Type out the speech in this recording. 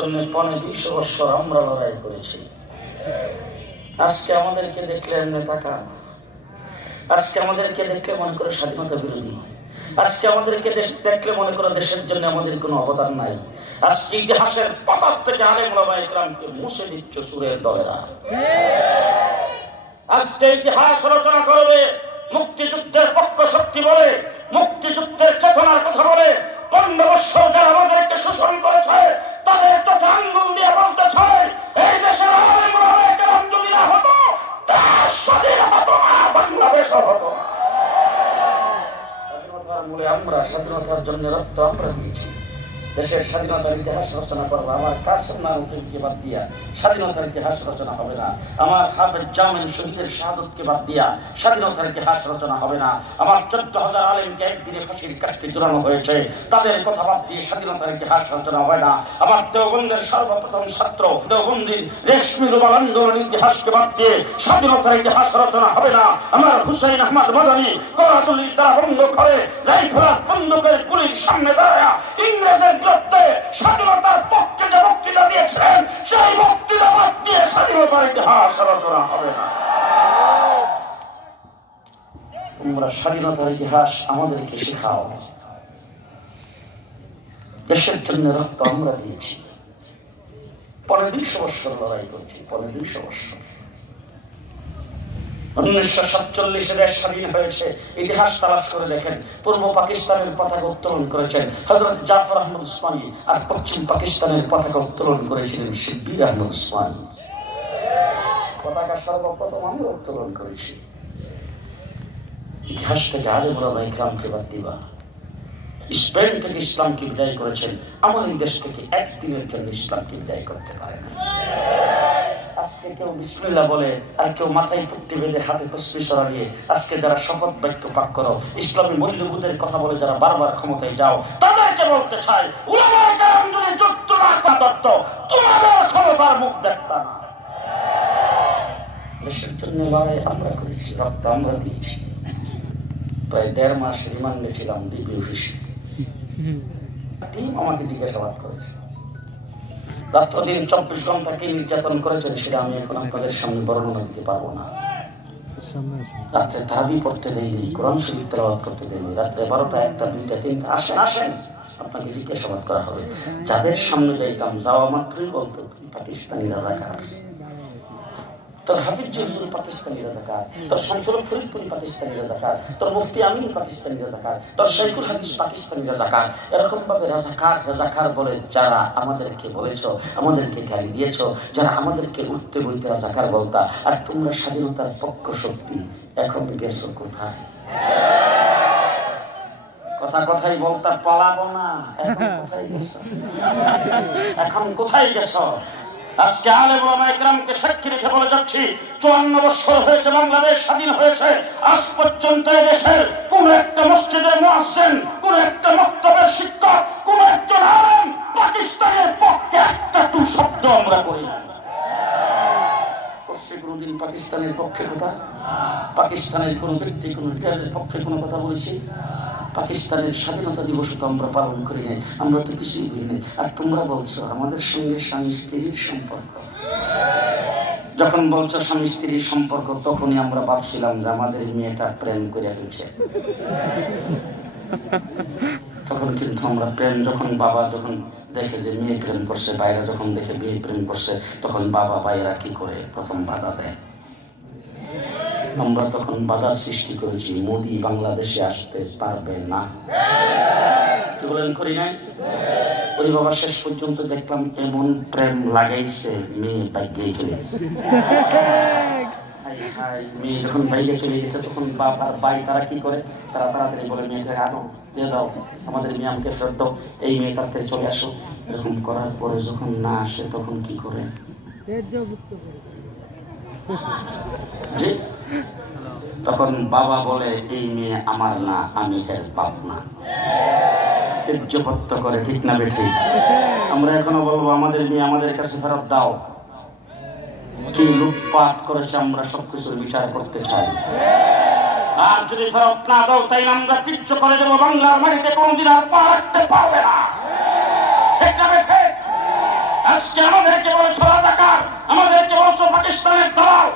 20 বছর আমরা লড়াই করেছি। আজকে আমাদেরকে দেখলে এমনি তাকান, আজকে আমাদেরকে দেখলে মনে করে স্বাধীনতা বিরোধী, আজকে আমাদেরকে দেখলে মনে করো দেশের জন্য আমাদের কোনো অবদান নাই। আজকে ইতিহাসের পাতার থেকে আলেম ওলামা ইকরামকে মুছে দিচ্ছ সুরের দলেরা। আজকে ইতিহাস রচনা করবে মুক্তিযুদ্ধের পক্ষ শক্তি বলে, মুক্তিযুদ্ধের চেতনার কথা বলে 15 বছর যারা আমাদেরকে শোষণ করেছে তাদের চোখে আঙ্গুল দিয়ে বলতে চাই, এই দেশের আলেম ওলামা ইকরাম যদি না হতো দেশ স্বাধীন হতো না, বাংলাদেশ হতো না। স্বাধীনতার মূলে আমরা, স্বাধীনতার জন্য রক্ত আমরা দিয়েছি। দেশের স্বাধীনতার ইতিহাস রচনা করবো আমার কাসেম নানকে বাদ দিয়া স্বাধীনতার ইতিহাস রচনা হবে না। আমার হাফেজ জামিল শহীদের শাহাদতকে বাদ দিয়া স্বাধীনতার ইতিহাস রচনা হবে না। আমার 14,000 আলেমকে একদিনে ফাঁসির কাস্টে ঝুলানো হয়েছে, তাদের কথা বাদ দিয়ে স্বাধীনতার ইতিহাস রচনা হয় না। আমার দেওবন্দের সর্বপ্রথম ছাত্র দেওবন্দির রেশমি রুমাল আন্দোলনের ইতিহাসকে বাদ দিয়ে স্বাধীনতার ইতিহাস রচনা হবে না। আমার হুসাইন আহমদ মাদানী করাচুল্লির দ্বারা বন্ধ করে রাইফেল বন্ধ করে পুলিশ সামনে দাঁড়ায় ইংরেজের বিরুদ্ধে স্বাধীনতার পক্ষে যে বক্তৃতা দিয়েছিলেন সেই বক্তৃতা বাদ দিয়ে স্বাধীনতার ইতিহাস রচনা হবে না। তোমরা স্বাধীনতার ইতিহাস আমাদেরকে শেখাও। দেশের জন্য রক্ত আমরা দিয়েছি, পরে 200 বছর লড়াই করেছি, পরে 200 বছর। 1947 দেশ স্বাধীন হয়েছে। ইতিহাস তালাশ করে দেখেন, পূর্ব পাকিস্তানের পতাকা উত্তোলন করেছেন হযরত জাফর আহমদ উসমানী, আর পশ্চিম পাকিস্তানের পতাকা উত্তোলন করেছিলেন শিব্বির আহমদ উসমানী। পতাকা সর্বপ্রথম আমরা উত্তোলন করেছি। ইতিহাস থেকে আলেম ওলামা ইকরামকে বাদ দিবা। স্পেন থেকে ইসলামকে বিদায় করেছেন, আমার এই দেশ থেকে একদিনের জন্য ইসলামকে বিদায় করতে পারে না। আজকে কেউ বিসমিল্লাহ বলে আর কেউ মাথায় পট্টি বেঁধে হাতে তসবিহ সরাইয়ে আজকে যারা শপথ বাক্য পাঠ করো, ইসলামী মূল্যবোধের কথা বলে যারা বারবার ক্ষমতায় যাও, তাদেরকে বলতে চাই উলামায়ে কেরাম যদি যুক্ত না করত তোমাদের ক্ষমতার মুখ দেখতা না। দেশের জন্য লড়াই আমরা করেছি, রক্ত আমরা দিয়েছি। প্রায় 1.5 মাস রিমান্ডে ছিলাম ডিবি অফিসে। টিম আমাকে জিজ্ঞাসাবাদ করেছে, রাত্রদিন 24 ঘন্টা কি নির্যাতন করেছেন সেটা আমি এখন আপনাদের সামনে বর্ণনা দিতে পারবো না। রাত্রে তারাবি পড়তে দেয়নি, কোরআন শরীফ তেলাওয়াত করতে দেয়নি। রাত্রে 12টা, 1টা, 2টা, 3টা আসেন আসেন আপনাকে জিজ্ঞাসাবাদ করা হবে। যাদের সামনে যাইতাম যাওয়া মাত্রই বলতো পাকিস্তানি রাজাকার, তোর হাফিজ হুজুর পাকিস্তানি রাজাকার, তোর শামসুল ফরিদপুরি পাকিস্তানি রাজাকার, তোর মুফতি আমিন পাকিস্তানি রাজাকার, তোর শাইখুল হাদিস পাকিস্তানি রাজাকার। এরকম ভাবে রাজাকার রাজাকার বলে যারা আমাদেরকে বলেছো, আমাদেরকে গালি দিয়েছো, যারা আমাদেরকে উঠতে বইতে রাজাকার বলতা, আর তোমরা স্বাধীনতার পক্ষ শক্তি এখন গেছো কোথায়? কথা কথাই বলতা পালাবো না, এখন কোথায় গেছো? এখন কোথায় গেছো? আজকে আলেম ওলামা ইকরামকে সাক্ষী রেখে বলে যাচ্ছি, 54 বছর হয়েছে বাংলাদেশ স্বাধীন হয়েছে, আজ পর্যন্ত দেশের কোন একটা মসজিদের মুয়াজ্জিন, কোন একটা মক্তবের শিক্ষক, কোন একজন আলেম পাকিস্তানের পক্ষে একটা টু শব্দ আমরা করি না। কোনদিন পাকিস্তানের পক্ষে কথা, পাকিস্তানের কোন ব্যক্তি কোন লিডারের পক্ষে কোনো কথা বলেছি? পাকিস্তানের স্বাধীনতা দিবস তো আমরা পালন করি নাই, আমরা তো কিছুই করি নাই। আর তোমরা বলছো আমাদের সঙ্গে স্বামী স্ত্রীর সম্পর্ক। যখন বলছো স্বামী স্ত্রীর সম্পর্ক, তখনই আমরা ভাবছিলাম যে আমাদের মেয়েটা প্রেম করে ফেলছে। তখন কিন্তু আমরা প্রেম, যখন বাবা যখন দেখে যে মেয়ে প্রেম করছে, বাইরে যখন দেখে মেয়ে প্রেম করছে, তখন বাবা ভাইয়েরা কি করে প্রথম বাধা দেয়। আমরা তখন বাধার সৃষ্টি করেছি, মোদি বাংলাদেশে আসতে পারবে না। কি বলেন করি নাই? ওই বাবা শেষ পর্যন্ত দেখলাম এমন প্রেম লাগাইছে মেয়ে বাইকে চলে গেছে। মেয়ে যখন বাইকে চলে গেছে তখন বাবার ভাই তারা কি করে, তারা তাড়াতাড়ি বলে মেয়েটাকে আনো, দিয়ে দাও, আমাদের মেয়ে আমাকে ফেরত দাও, এই মেয়ে তার থেকে চলে আসো। এরকম করার পরে যখন না আসে তখন কি করে? তখন বাবা বলে এই মেয়ে আমার না, আমি এর বাপ না। তীর্যপত্য করে, ঠিক না বেঠিক? আমরা এখনো বলবো আমাদের মেয়ে আমাদের কাছে ফেরত দাও। কি লুটপাট করেছে আমরা সবকিছুর বিচার করতে চাই। আর যদি ফেরত না দাও তাই আমরা তীর্য করে দেবো, বাংলার মাটিতে কোনদিন আর পা রাখতে পারবে না। ঠিক না বেঠিক? আজকে আমাদেরকে বলছো রাজাকার, আমাদেরকে বলছো পাকিস্তানের দালাল,